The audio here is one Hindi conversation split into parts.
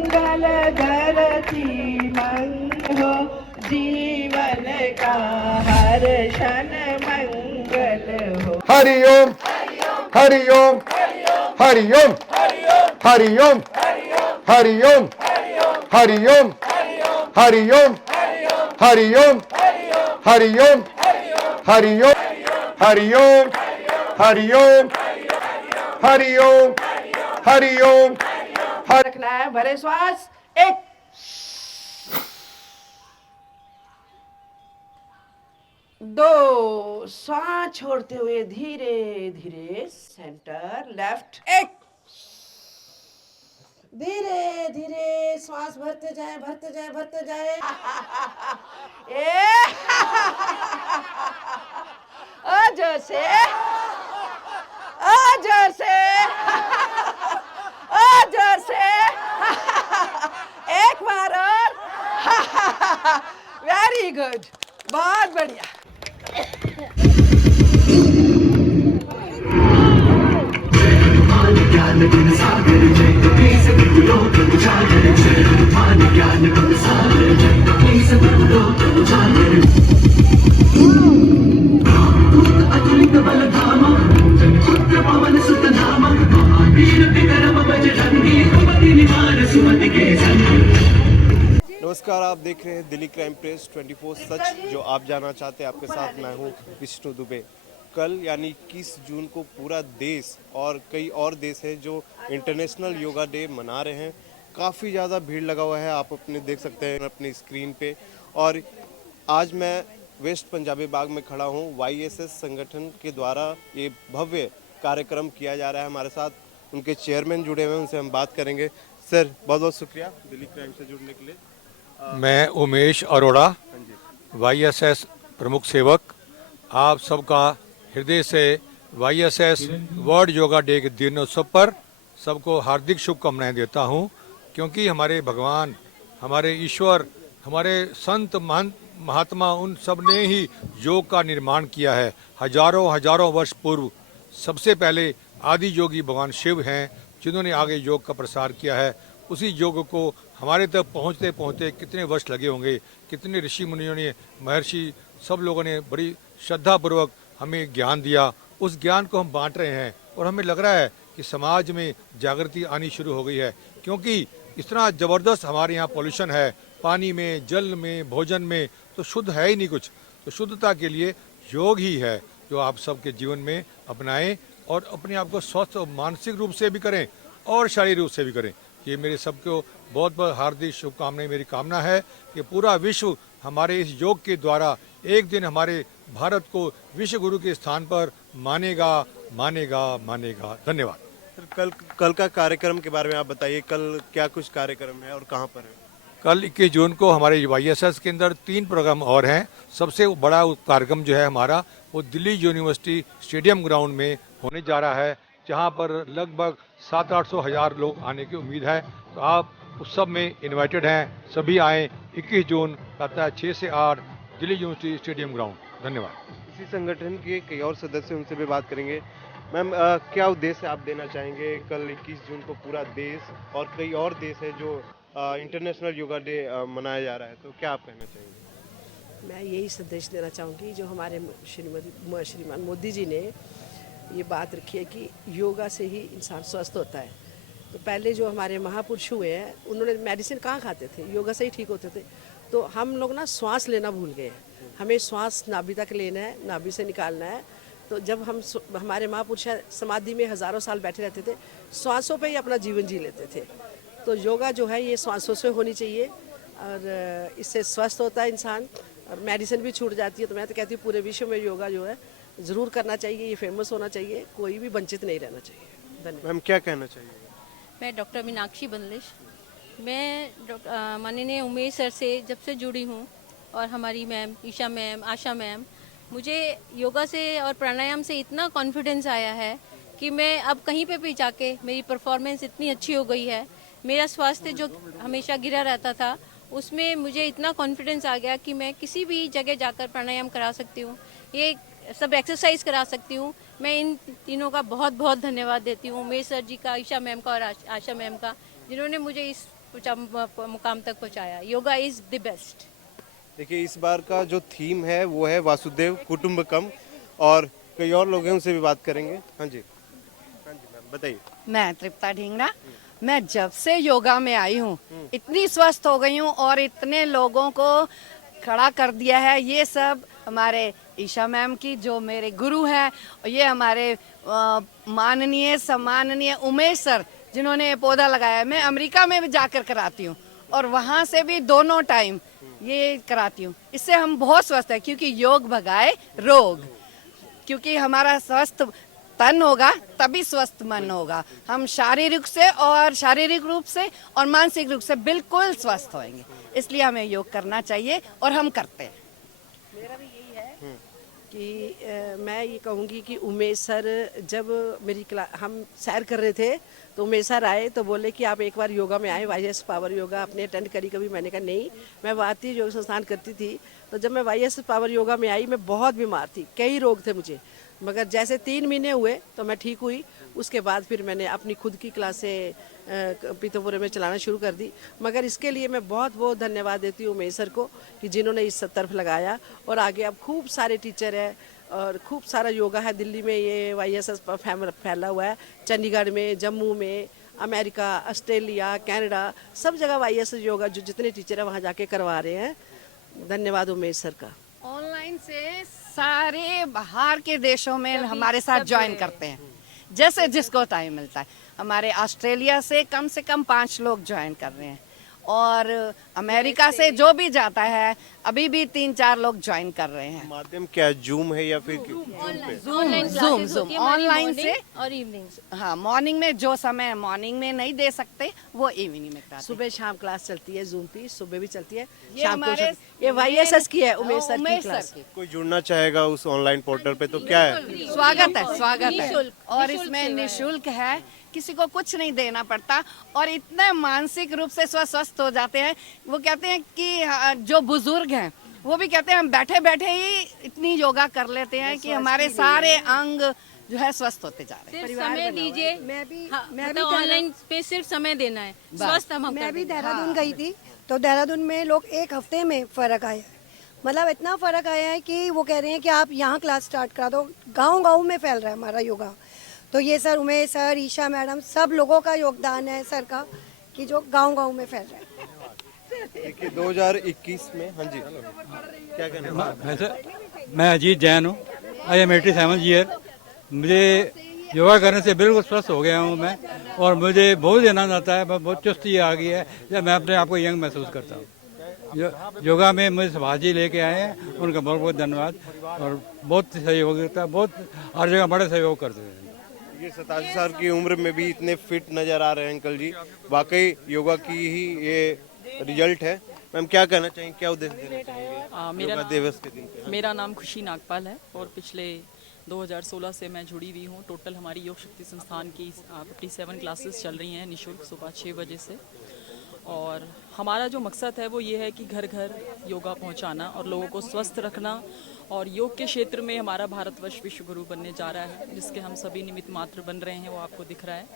मंगल धरती हो, जीवन का हर क्षण मंगल हो। हरि ओम हरि ओम हरि ओम हरि ओम हरि ओम हरि ओम हरि ओम हरि ओम हरि ओम हरि ओम हरि ओम हरि ओम हरि ओम हरि ओम। रखना है, भरे श्वास, एक, दो, श्वास छोड़ते हुए धीरे धीरे सेंटर लेफ्ट, एक, धीरे धीरे श्वास भरते जाए भरते जाए भरते जाए। जोर से, जोर से, जोर से, एक बार और। वेरी गुड, बहुत बढ़िया। नमस्कार, आप देख रहे हैं दिल्ली क्राइम प्रेस 24 सच। जो आप जानना चाहते हैं, आपके साथ मैं हूं विष्णु दुबे। कल यानी 21 जून को पूरा देश और कई और देश है जो इंटरनेशनल योगा डे मना रहे हैं। काफ़ी ज़्यादा भीड़ लगा हुआ है, आप अपने देख सकते हैं अपनी स्क्रीन पे। और आज मैं वेस्ट पंजाबी बाग में खड़ा हूं। YSS संगठन के द्वारा ये भव्य कार्यक्रम किया जा रहा है। हमारे साथ उनके चेयरमैन जुड़े हुए हैं, उनसे हम बात करेंगे। सर, बहुत बहुत शुक्रिया दिल्ली क्राइम से जुड़ने के लिए। मैं उमेश अरोड़ा, YSS प्रमुख सेवक, आप सबका हृदय से YSS वर्ल्ड योगा डे के दिनोत्सव पर सबको हार्दिक शुभकामनाएं देता हूं, क्योंकि हमारे भगवान, हमारे ईश्वर, हमारे संत महंत महात्मा, उन सब ने ही योग का निर्माण किया है। हजारों हजारों वर्ष पूर्व सबसे पहले आदि योगी भगवान शिव हैं, जिन्होंने आगे योग का प्रसार किया है। उसी योग को हमारे तक पहुंचते पहुंचते कितने वर्ष लगे होंगे, कितने ऋषि मुनियों ने, महर्षि, सब लोगों ने बड़ी श्रद्धापूर्वक हमें ज्ञान दिया। उस ज्ञान को हम बांट रहे हैं और हमें लग रहा है कि समाज में जागृति आनी शुरू हो गई है, क्योंकि इतना ज़बरदस्त हमारे यहाँ पॉल्यूशन है, पानी में, जल में, भोजन में, तो शुद्ध है ही नहीं कुछ। तो शुद्धता के लिए योग ही है जो आप सबके जीवन में अपनाएं और अपने आप को स्वस्थ मानसिक रूप से भी करें और शारीरिक रूप से भी करें। ये मेरे सबको बहुत बहुत हार्दिक शुभकामनाएं। मेरी कामना है कि पूरा विश्व हमारे इस योग के द्वारा एक दिन हमारे भारत को विश्व गुरु के स्थान पर मानेगा मानेगा मानेगा। धन्यवाद। सर, कल का कार्यक्रम के बारे में आप बताइए। कल क्या कुछ कार्यक्रम है और कहाँ पर है? कल 21 जून को हमारे YSS के अंदर 3 प्रोग्राम और हैं। सबसे बड़ा कार्यक्रम जो है हमारा, वो दिल्ली यूनिवर्सिटी स्टेडियम ग्राउंड में होने जा रहा है, जहां पर लगभग 700-800 हज़ार लोग आने की उम्मीद है। तो आप उस सब में इनवाइटेड हैं, सभी आएँ। 21 जून प्रातः 6 से 8 दिल्ली यूनिवर्सिटी स्टेडियम ग्राउंड। धन्यवाद। इसी संगठन के कई और सदस्य, उनसे भी बात करेंगे। मैम, क्या उद्देश्य आप देना चाहेंगे? कल 21 जून को पूरा देश और कई और देश है जो इंटरनेशनल योगा डे मनाया जा रहा है, तो क्या आप कहना चाहेंगे? मैं यही संदेश देना चाहूँगी, जो हमारे श्रीमान मोदी जी ने ये बात रखी है कि योगा से ही इंसान स्वस्थ होता है। तो पहले जो हमारे महापुरुष हुए हैं, उन्होंने मेडिसिन कहाँ खाते थे, योगा से ही ठीक होते थे। तो हम लोग ना श्वास लेना भूल गए हैं। हमें श्वास नाभि तक लेना है, नाभि से निकालना है। तो जब हमारे महापुरुष समाधि में हज़ारों साल बैठे रहते थे, श्वासों पे ही अपना जीवन जी लेते थे। तो योगा जो है ये श्वासों से होनी चाहिए और इससे स्वस्थ होता है इंसान और मेडिसिन भी छूट जाती है। तो मैं तो कहती हूँ पूरे विश्व में योगा जो है ज़रूर करना चाहिए, ये फेमस होना चाहिए, कोई भी वंचित नहीं रहना चाहिए। धन्यवाद। मैम, क्या कहना चाहिए? मैं डॉक्टर मीनाक्षी बंदलिश, मैं माननीय उमेश सर से जब से जुड़ी हूँ और हमारी मैम ईशा मैम, आशा मैम, मुझे योगा से और प्राणायाम से इतना कॉन्फिडेंस आया है कि मैं अब कहीं पे भी जाके मेरी परफॉर्मेंस इतनी अच्छी हो गई है। मेरा स्वास्थ्य जो हमेशा गिरा रहता था, उसमें मुझे इतना कॉन्फिडेंस आ गया कि मैं किसी भी जगह जाकर प्राणायाम करा सकती हूँ, ये सब एक्सरसाइज करा सकती हूँ। मैं इन तीनों का बहुत बहुत धन्यवाद देती हूँ, उमेश सर जी का, ईशा मैम का और आशा मैम का, जिन्होंने मुझे इस मुकाम तक पहुंचाया। Yoga is the best. देखिए इस बार का जो थीम है वो है वासुदेव कुटुंबकम, और कई और लोग हैं उनसे भी बात करेंगे। हाँ जी मैम बताइए। मैं तृप्ता ढींगरा। मैं जब से योगा में आई हूँ इतनी स्वस्थ हो गई हूँ और इतने लोगों को खड़ा कर दिया है। ये सब हमारे ईशा मैम की, जो मेरे गुरु हैं, और ये हमारे माननीय सम्माननीय उमेश सर, जिन्होंने ये पौधा लगाया है। मैं अमेरिका में भी जाकर कराती हूँ और वहाँ से भी दोनों टाइम ये कराती हूँ। इससे हम बहुत स्वस्थ हैं, क्योंकि योग भगाए रोग। क्योंकि हमारा स्वस्थ तन होगा तभी स्वस्थ मन होगा। हम शारीरिक रूप से और मानसिक रूप से बिल्कुल स्वस्थ होंगे। इसलिए हमें योग करना चाहिए और हम करते हैं। मेरा भी यही है कि मैं ये कहूँगी कि उमेश सर, जब मेरी हम सैर कर रहे थे तो उमेश सर आए तो बोले कि आप एक बार योगा में आए, YS पावर योगा आपने अटेंड करी कभी? मैंने कहा नहीं, मैं भारतीय योग संस्थान करती थी। तो जब मैं YS पावर योगा में आई, मैं बहुत बीमार थी, कई रोग थे मुझे, मगर जैसे 3 महीने हुए तो मैं ठीक हुई। उसके बाद फिर मैंने अपनी खुद की क्लासें पीतमपुरे में चलाना शुरू कर दी। मगर इसके लिए मैं बहुत बहुत धन्यवाद देती हूँ उमेश सर को, कि जिन्होंने इस तरफ लगाया। और आगे अब खूब सारे टीचर हैं और खूब सारा योगा है। दिल्ली में ये YSS फैला हुआ है, चंडीगढ़ में, जम्मू में, अमेरिका, ऑस्ट्रेलिया, कनाडा, सब जगह YSS योगा जो जितने टीचर हैं वहाँ जाके करवा रहे हैं। धन्यवाद उमेश सर का। ऑनलाइन से सारे बाहर के देशों में हमारे साथ ज्वाइन करते हैं, जैसे जिसको टाइम मिलता है। हमारे ऑस्ट्रेलिया से कम 5 लोग ज्वाइन कर रहे हैं, और अमेरिका से जो भी जाता है अभी भी 3-4 लोग ज्वाइन कर रहे हैं। माध्यम क्या, जूम है या फिर जूम ऑनलाइन से और इवनिंग। हाँ, मॉर्निंग में जो समय मॉर्निंग में नहीं दे सकते वो इवनिंग में कराते हैं। सुबह शाम क्लास चलती है जूम की, सुबह भी चलती है, ये शाम को हमारे ये YSS की है, उमेश सर की क्लास। कोई जुड़ना चाहेगा उस ऑनलाइन पोर्टल पे तो क्या है? स्वागत है निःशुल्क, और निःशुल्क इसमें सेवा है। निःशुल्क है, किसी को कुछ नहीं देना पड़ता। और इतने मानसिक रूप से स्वस्थ हो जाते हैं। वो कहते हैं कि जो बुजुर्ग हैं वो भी कहते हैं हम बैठे बैठे ही इतनी योगा कर लेते हैं कि हमारे सारे अंग जो है स्वस्थ होते जा रहे हैं। सिर्फ समय दीजिए। मैं भी ऑनलाइन पे सिर्फ समय देना है, स्वस्थ हम मैं कर भी देंगे। देहरादून गई थी, तो देहरादून में लोग 1 हफ्ते में फ़र्क आया है। मतलब इतना फ़र्क आया है कि वो कह रहे हैं कि आप यहाँ क्लास स्टार्ट करा दो। गांव-गांव में फैल रहा है हमारा योगा। तो ये sir, Umesh sir, Isha madam, सब लोगों का योगदान है सर का, कि जो गांव-गांव में फैल रहा है। देखिए 2021 में, हाँ जी क्या कहना है? मैं अजीत जैन हूँ। I am 87 year. मुझे योगा करने से बिल्कुल स्वस्थ हो गया हूँ मैं, और मुझे बहुत आनंद आता है। बहुत चुस्ती आ गई है, जब मैं अपने आप को यंग महसूस करता हूँ। योगा में मुझे सभाजी लेके आए हैं, उनका बहुत बहुत धन्यवाद। और बहुत सहयोग करता है, बहुत हर जगह बड़े सहयोग करते हैं। ये 87 साल की उम्र में भी इतने फिट नजर आ रहे हैं अंकल जी, वाकई योगा की ही ये रिजल्ट है। मैम क्या कहना चाहिए, क्या उद्देश्य देना चाहिए योगा दिवस के दिन पे? मेरा नाम खुशी नागपाल है और पिछले 2016 से मैं जुड़ी हुई हूँ। टोटल हमारी योग शक्ति संस्थान की 57 क्लासेस चल रही हैं निःशुल्क सुबह 6 बजे से। और हमारा जो मकसद है वो ये है कि घर घर योगा पहुंचाना और लोगों को स्वस्थ रखना। और योग के क्षेत्र में हमारा भारतवर्ष विश्व गुरु बनने जा रहा है, जिसके हम सभी निमित्त मात्र बन रहे हैं, वो आपको दिख रहा है।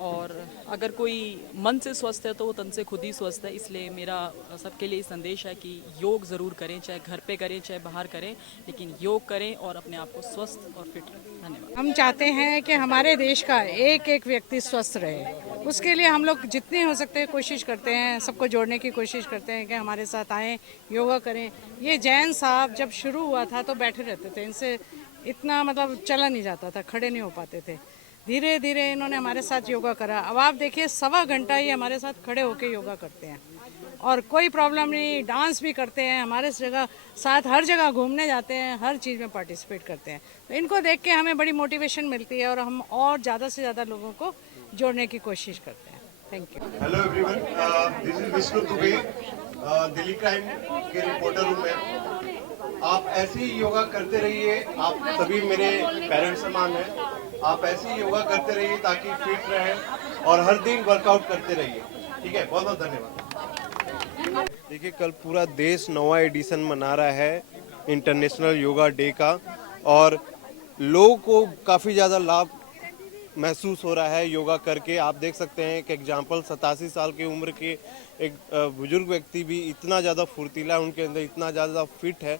और अगर कोई मन से स्वस्थ है तो वो तन से खुद ही स्वस्थ है। इसलिए मेरा सबके लिए संदेश है कि योग ज़रूर करें, चाहे घर पे करें चाहे बाहर करें, लेकिन योग करें और अपने आप को स्वस्थ और फिट रखें। धन्यवाद। हम चाहते हैं कि हमारे देश का एक एक व्यक्ति स्वस्थ रहे। उसके लिए हम लोग जितनी हो सकते हैं कोशिश करते हैं, सबको जोड़ने की कोशिश करते हैं कि हमारे साथ आएँ, योगा करें। ये जैन साहब जब शुरू हुआ था तो बैठे रहते थे, इनसे इतना मतलब चला नहीं जाता था, खड़े नहीं हो पाते थे। धीरे धीरे इन्होंने हमारे साथ योगा करा। अब आप देखिए 1.25 घंटा ये हमारे साथ खड़े होकर योगा करते हैं और कोई प्रॉब्लम नहीं। डांस भी करते हैं, हमारे साथ हर जगह घूमने जाते हैं, हर चीज़ में पार्टिसिपेट करते हैं। तो इनको देख के हमें बड़ी मोटिवेशन मिलती है और हम और ज़्यादा से ज़्यादा लोगों को जोड़ने की कोशिश करते हैं। Thank you. Hello everyone, this is Vishnu Dubey, Delhi crime के रिपोर्टर हूँ मैं। आप ऐसे ही योगा करते रहिए, आप सभी मेरे पेरेंट्स समान हैं। आप ऐसे ही योगा करते रहिए ताकि फिट रहें और हर दिन वर्कआउट करते रहिए। ठीक है, बहुत बहुत धन्यवाद। देखिए कल पूरा देश 9वां एडिशन मना रहा है इंटरनेशनल योगा डे का, और लोगों को काफ़ी ज़्यादा लाभ महसूस हो रहा है योगा करके। आप देख सकते हैं कि एग्जाम्पल 87 साल की उम्र के एक बुजुर्ग व्यक्ति भी इतना ज़्यादा फुर्तीला है, उनके अंदर इतना ज़्यादा फिट है।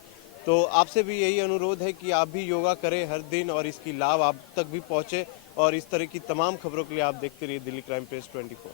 तो आपसे भी यही अनुरोध है कि आप भी योगा करें हर दिन और इसकी लाभ आप तक भी पहुँचे। और इस तरह की तमाम खबरों के लिए आप देखते रहिए दिल्ली क्राइम प्रेस 24।